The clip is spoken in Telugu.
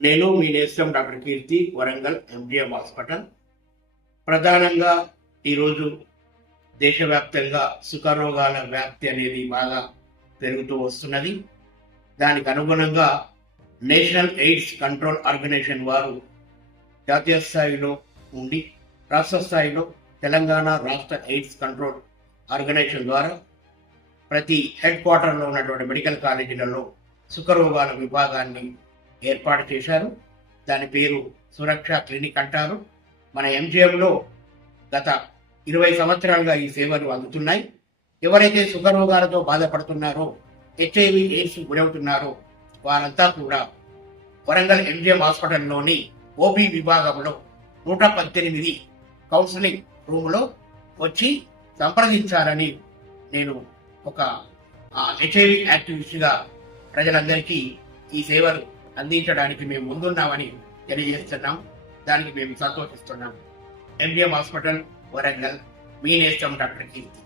నేను మీ నేస్తం డాక్టర్ కీర్తి, వరంగల్ ఎంజిఎం హాస్పిటల్. ప్రధానంగా ఈరోజు దేశవ్యాప్తంగా సుఖరోగాల వ్యాప్తి అనేది బాగా పెరుగుతూ వస్తున్నది. దానికి అనుగుణంగా నేషనల్ ఎయిడ్స్ కంట్రోల్ ఆర్గనైజేషన్ వారు జాతీయ స్థాయిలో ఉండి రాష్ట్ర స్థాయిలో తెలంగాణ రాష్ట్ర ఎయిడ్స్ కంట్రోల్ ఆర్గనైజేషన్ ద్వారా ప్రతి హెడ్ క్వార్టర్లో ఉన్నటువంటి మెడికల్ కాలేజీలలో సుఖరోగాల విభాగాన్ని ఏర్పాటు చేశారు. దాని పేరు సురక్ష క్లినిక్ అంటారు. మన ఎంజిఎంలో గత 20 సంవత్సరాలుగా ఈ సేవలు అందుతున్నాయి. ఎవరైతే సుఖరోగాలతో బాధపడుతున్నారో, హెచ్ఐవి ఎయిడ్స్ గురవుతున్నారో వారంతా కూడా వరంగల్ ఎంజిఎం హాస్పిటల్లోని ఓపీ విభాగంలో 118 కౌన్సిలింగ్ రూమ్లో వచ్చి సంప్రదించాలని నేను ఒక హెచ్ఐవి యాక్టివిస్ట్గా ప్రజలందరికీ ఈ సేవలు అందించడానికి మేము ముందున్నామని తెలియజేస్తున్నాం. దానికి మేము సంతోషిస్తున్నాం. ఎంజిఎం హాస్పిటల్, వరంగల్, మీ నేస్తం డాక్టర్ కీర్తి.